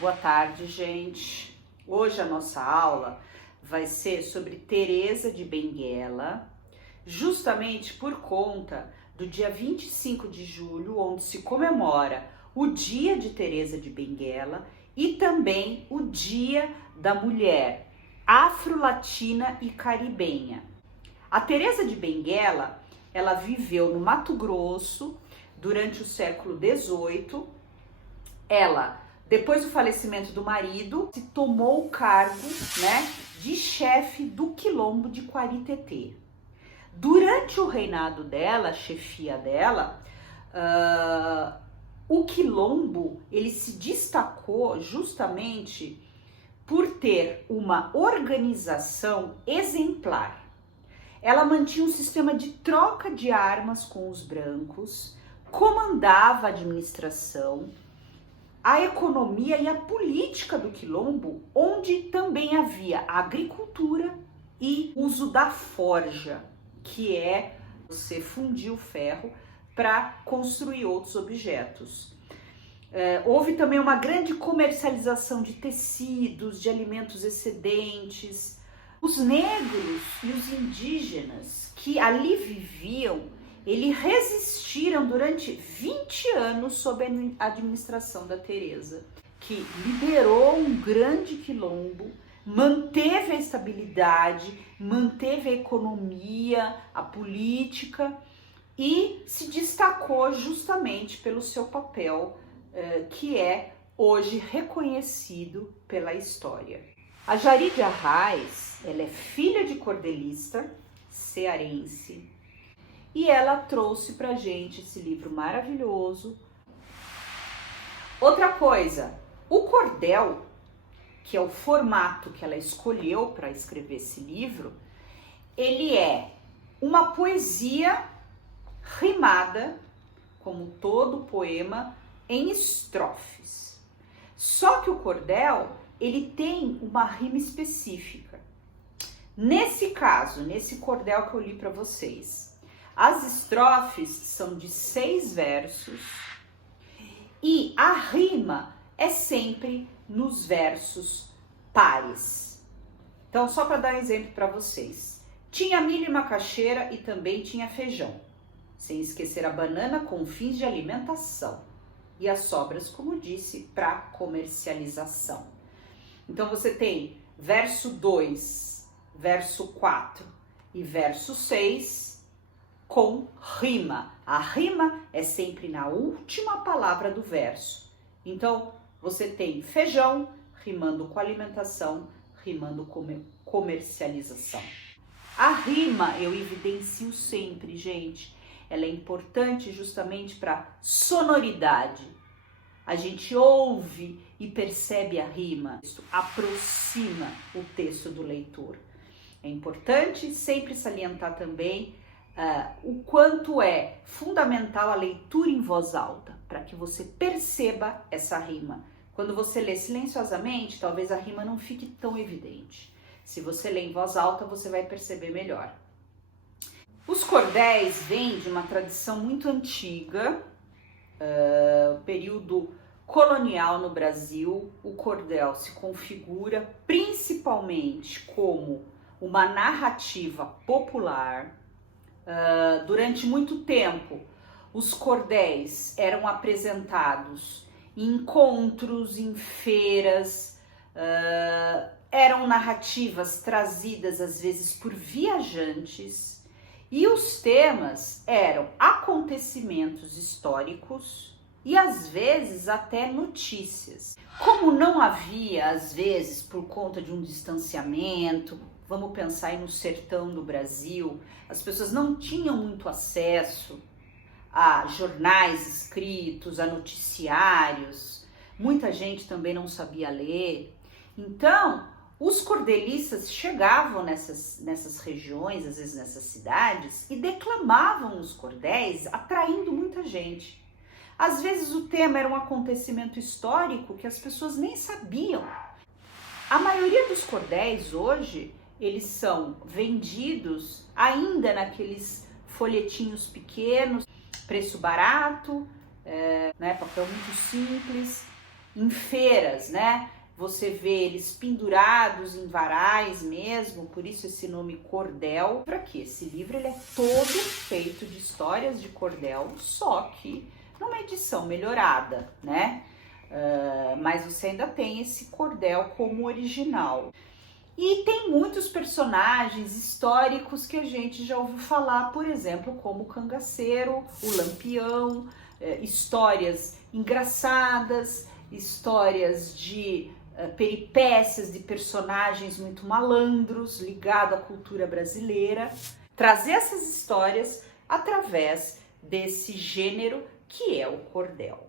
Boa tarde, gente. Hoje a nossa aula vai ser sobre Teresa de Benguela, justamente por conta do dia 25 de julho, onde se comemora o Dia de Teresa de Benguela e também o Dia da Mulher Afro-Latina e Caribenha. A Teresa de Benguela, ela viveu no Mato Grosso durante o século XVIII. Ela, depois do falecimento do marido, se tomou o cargo, de chefe do quilombo de Quaritete. Durante o reinado dela, a chefia dela, o quilombo ele se destacou justamente por ter uma organização exemplar. Ela mantinha um sistema de troca de armas com os brancos, comandava a administração, a economia e a política do quilombo, onde também havia a agricultura e uso da forja, que é você fundir o ferro para construir outros objetos. Houve também uma grande comercialização de tecidos, de alimentos excedentes. Os negros e os indígenas que ali viviam, eles resistiram durante 20 anos sob a administração da Teresa, que liderou um grande quilombo, manteve a estabilidade, manteve a economia, a política e se destacou justamente pelo seu papel, que é hoje reconhecido pela história. A Jari de Arraes, ela é filha de cordelista cearense e ela trouxe pra gente esse livro maravilhoso. Outra coisa, o cordel, que é o formato que ela escolheu para escrever esse livro, ele é uma poesia rimada, como todo poema, em estrofes. Só que o cordel, ele tem uma rima específica. Nesse caso, nesse cordel que eu li para vocês, as estrofes são de 6 versos e a rima é sempre nos versos pares. Então, só para dar um exemplo para vocês. Tinha milho e macaxeira e também tinha feijão, sem esquecer a banana com fins de alimentação e as sobras, como disse, para comercialização. Então você tem verso 2, verso 4 e verso 6 com rima. A rima é sempre na última palavra do verso. Então você tem feijão rimando com alimentação, rimando com comercialização. A rima eu evidencio sempre, gente. Ela é importante justamente para sonoridade. A gente ouve e percebe a rima, isso aproxima o texto do leitor. É importante sempre salientar também o quanto é fundamental a leitura em voz alta, para que você perceba essa rima. Quando você lê silenciosamente, talvez a rima não fique tão evidente. Se você lê em voz alta, você vai perceber melhor. Os cordéis vêm de uma tradição muito antiga, período colonial no Brasil. O cordel se configura principalmente como uma narrativa popular. Durante muito tempo, os cordéis eram apresentados em encontros, em feiras, eram narrativas trazidas às vezes por viajantes. E os temas eram acontecimentos históricos e às vezes até notícias. Como não havia, às vezes, por conta de um distanciamento, vamos pensar aí no sertão do Brasil, as pessoas não tinham muito acesso a jornais escritos, a noticiários, muita gente também não sabia ler. Então, os cordelistas chegavam nessas regiões, às vezes nessas cidades, e declamavam os cordéis, atraindo muita gente. Às vezes o tema era um acontecimento histórico que as pessoas nem sabiam. A maioria dos cordéis hoje, eles são vendidos ainda naqueles folhetinhos pequenos, preço barato, papel muito simples. em feiras, né? Você vê eles pendurados em varais mesmo, por isso esse nome cordel. Para quê? Esse livro ele é todo feito de histórias de cordel, só que numa edição melhorada, né? Mas você ainda tem esse cordel como original. E tem muitos personagens históricos que a gente já ouviu falar, por exemplo, como o cangaceiro, o lampião, histórias engraçadas, histórias de peripécias de personagens muito malandros ligados à cultura brasileira. Trazer essas histórias através desse gênero que é o cordel.